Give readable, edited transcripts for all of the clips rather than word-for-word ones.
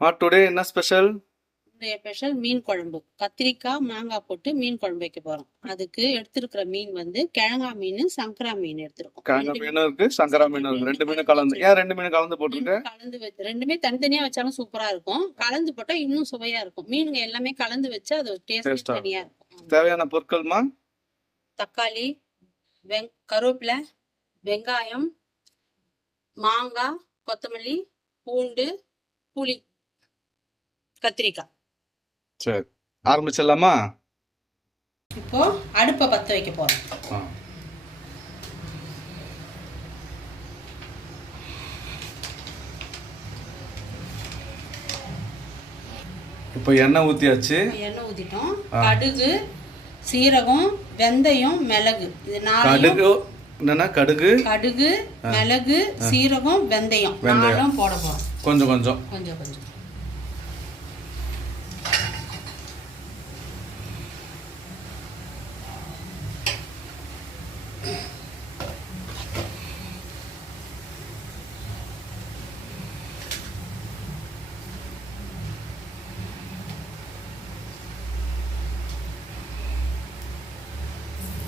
Today என்ன special? இன்றைய special மீன் குழம்பு. கத்திரிக்காய் மாங்காய் போட்டு மீன் குழம்பு வைக்க போறோம். அதுக்கு எடுத்திருக்கிற மீன் வந்து கிழங்கா மீன், சங்கரா மீன் எடுத்திருக்கோம். கிழங்கா மீனும் இருக்கு, சங்கரா மீனும் இருக்கு. ரெண்டு மீனும் கலந்து. ஏன் ரெண்டு மீனும் கலந்து போட்டிருக்க? கலந்து வச்சு ரெண்டுமே தனித்தனியா வச்சாலும் சூப்பரா இருக்கும். கலந்து போட்டா இன்னும் சுவையா இருக்கும். மீனுங்க எல்லாமே கலந்து வச்சா அது டேஸ்ட் தனியா இருக்கும். தேவையான பொருட்கள்மா: தக்காளி, கருவேப்பிலை, வெங்காயம், மாங்காய், கொத்தமல்லி, பூண்டு, புளி, கத்திரிக்காய். சரி, ஆரம்பிச்சிடலாமா? இப்போ அடுப்பை பற்ற வைக்க போறோம். இப்போ எண்ணெய் ஊற்றியாச்சு. எண்ணெய் ஊற்றிட்டோம். கடுகு, சீரகம், வெந்தயம், மிளகு. இது கடுகு என்னன்னா கடுகு, மிளகு, சீரகம், வெந்தயம் நாலும் போட போறோம். கொஞ்சம் கொஞ்சம்.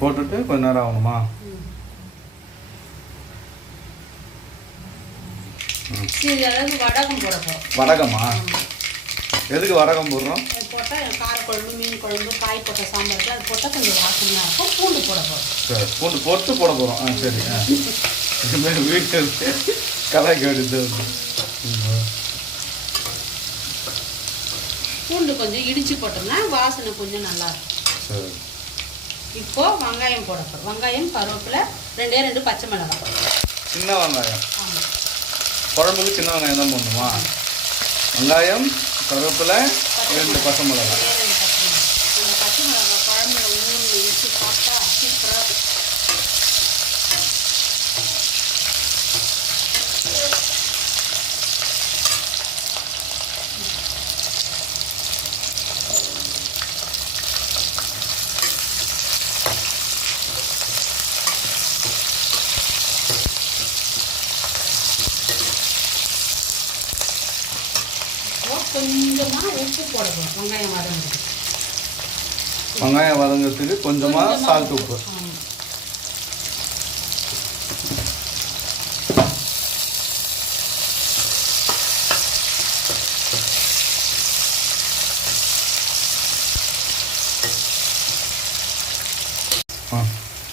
போட்டுட்டு கொஞ்ச நேரம் ஆகணுமா? வடகம் போட போறோம். வடகமா? எதுக்கு வடகம் போடுறோம்? போட்டால் காரக்குழம்பு, மீன் குழம்பு, காய் போட்ட சாம்பாருக்கு அது போட்டால் கொஞ்சம் வாசனையாக இருக்கும். பூண்டு போட போகிறோம். சரி, பூண்டு போட்டு போட போகிறோம். சரி, வீட்டில் கலாய்க்க வேண்டியது. பூண்டு கொஞ்சம் இடித்து போட்டோம்னா வாசனை கொஞ்சம் நல்லா இருக்கும். சரி, இப்போ வெங்காயம் போட போகிறோம். வெங்காயம், கருவேப்பிலை, ரெண்டு பச்சை மிளகாய். சின்ன வெங்காயம். ஆமாம், குழம்புக்கு சின்ன வெங்காயம் தான் போடணுமா? வெங்காயம், கருவேப்பிலை, 2 பச்சை மிளகாய். அந்த பச்சை மிளகாய் குழம்புல ஊறில் வச்சு சாப்பிட்டா சூப்பராக. கொஞ்சமாக உப்பு போட போகிறோம். வெங்காயம் வதங்கிறதுக்கு கொஞ்சமாக சால்ட், உப்பு.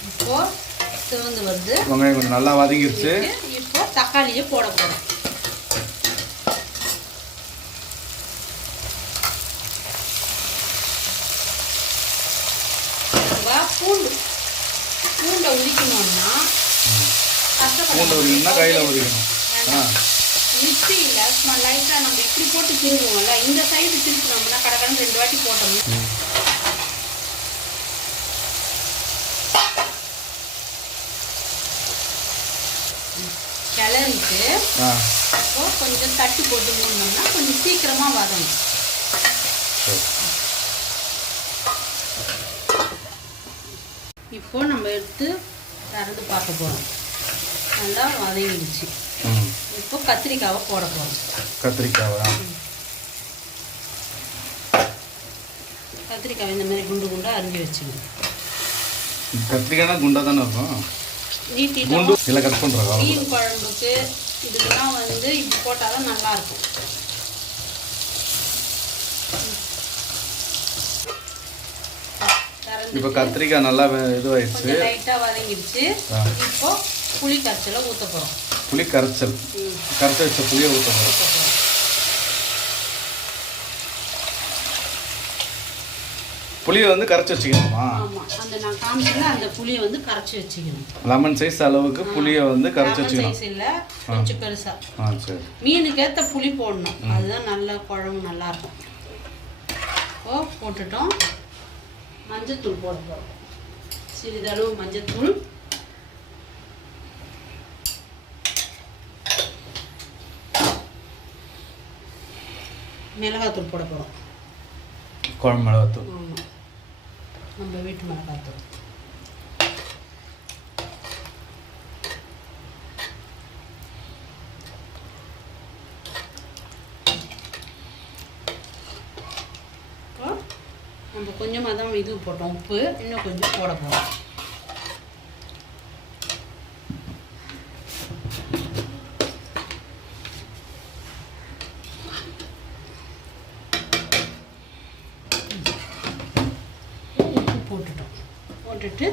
இப்போ சிவந்து வந்து வெங்காயம் கொஞ்சம் நல்லா வதங்கிருச்சு. இப்போ தக்காளியை போட போகிறோம். பூண்டை உரிக்கணும்னா கையில் உரிக்கணும். மிக்சியில் சும்மா லைட்டாக நம்ம இப்படி போட்டு திரும்புவோம்ல, இந்த சைடு திருப்பினோம்னா கடற்கடன் 2 வாட்டி போட்டோம்னா கிளறிட்டு இப்போ கொஞ்சம் தட்டி போட்டு மூடணும்னா கொஞ்சம் சீக்கிரமாக வதங்கும். இப்போ நம்ம எடுத்து திறந்து பார்க்க போகிறோம். நல்லா வதங்கிடுச்சு. இப்போ கத்திரிக்காவை போட போகிறோம். கத்திரிக்காவை இந்த மாதிரி குண்டு குண்டாக அரிஞ்சு வச்சுக்கணும். கத்திரிக்காய்னா குண்டாக தானே இருக்கும். நீட்டிட்டு கட் பண்ணுறோம். மீன் குழம்புக்கு இதுக்கெல்லாம் வந்து இது போட்டால் தான் நல்லாயிருக்கும். இப்போ கத்திரிக்காய் நல்லா இதுவாயிடுச்சு, லைட்டாக வதங்கிடுச்சு. இப்போ புளி கரைச்சலை ஊற்ற போகிறோம். புளி கரைச்சல் கரைச்சி வச்ச புளியை ஊற்ற போகிறோம். புளியை வந்து கரைச்சி வச்சுக்கணுமா? ஆமாம், அந்த நான் காமிச்சல அந்த புளியை வந்து கரைச்சி வச்சுக்கணும். லெமன் சைஸ் அளவுக்கு புளியை வந்து கரைச்சி வச்சுக்கணும். சைஸ் இல்லை, கொஞ்சம் பெருசாக. சரி, மீனுக்கு ஏற்ற புளி போடணும். அதுதான் நல்ல குழம்பு நல்லாயிருக்கும். இப்போ போட்டுட்டோம். மஞ்சத்தூள் போட போகிறோம். சிறிதளவு மஞ்சத்தூள், மிளகாத்தூள் போட போகிறோம். குழம்பு மிளகாத்தூள். நம்ம வீட்டு மிளகாத்தூள். கொஞ்சமாக தான் இது போட்டோம் உப்பு, இன்னும் கொஞ்சம் போட போகிறோம். உப்பு போட்டுட்டு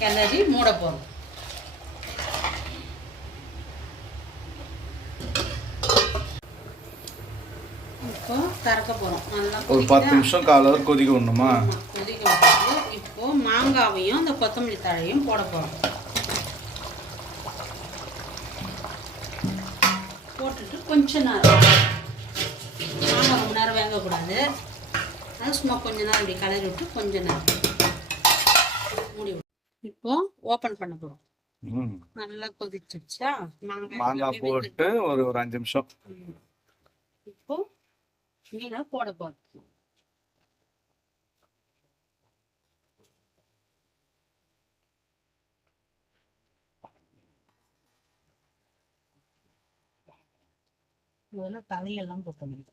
கிளறி மூட போகிறோம். இப்போ திறக்க போகிறோம். நல்லா ஒரு 10 நிமிஷம் காலை கொதிக்க விடணுமா? கொதிக்க விட்டு இப்போ மாங்காவையும் இந்த கொத்தமல்லி தழையும் போட போகிறோம். போட்டுட்டு கொஞ்ச நேரம், மாங்காய் ரொம்ப நேரம் வேகக்கூடாது, அது சும்மா கொஞ்ச நேரம் இப்படி கலரி விட்டு கொஞ்ச நேரம் மூடி விடும். இப்போ ஓப்பன் பண்ண போகிறோம். நல்லா கொதிச்சிடுச்சா? மாங்காய் போட்டு ஒரு 5 நிமிஷம். இப்போ மீனை போட போகிறோம். முதல்ல தலையெல்லாம் போட்டணும்.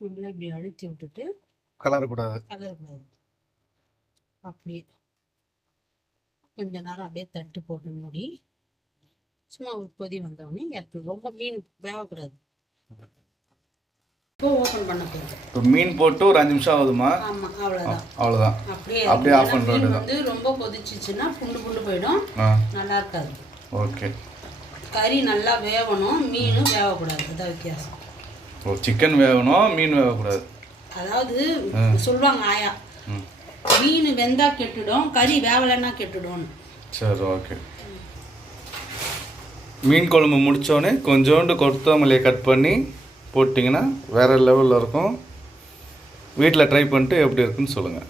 இப்படி அழுத்தி விட்டுட்டு கலரக்கூடாது. அப்படியே கொஞ்ச நேரம் அப்படியே தட்டு போட்டு மூடி சும்மா ஒரு கொதி வந்தோடனே இறக்கணும். ரொம்ப மீன் வேகக்கூடாது. இப்போ ஓப்பன் பண்ண போகுது. இப்போ மீன் போட்டு ஒரு 5 நிமிஷம் ஆகுதுமா? ஆமாம், அவ்வளோதான். அவ்வளோதான். அப்படியே ஆஃப் பண்ணுறது. மீன் வந்து ரொம்ப கொதிச்சிச்சுன்னா புண்டு போயிடும், நல்லா இருக்காது. ஓகே. கறி நல்லா வேகணும், மீனும் வேகக்கூடாது. அதான் வித்தியாசம். ஓ, சிக்கன் வேகணும், மீன் வேகக்கூடாது. அதாவது சொல்லுவாங்க ஆயா, மீன் வெந்தா கெட்டுடும், கறி வேவலைன்னா கெட்டுடும். சரி, ஓகே. மீன் குழம்பு முடித்தோடனே கொஞ்சோண்டு கொத்தமல்லியை கட் பண்ணி போட்டிங்கன்னா வேறு லெவலில் இருக்கும். வீட்டில் ட்ரை பண்ணிட்டு எப்படி இருக்குன்னு சொல்லுங்கள்.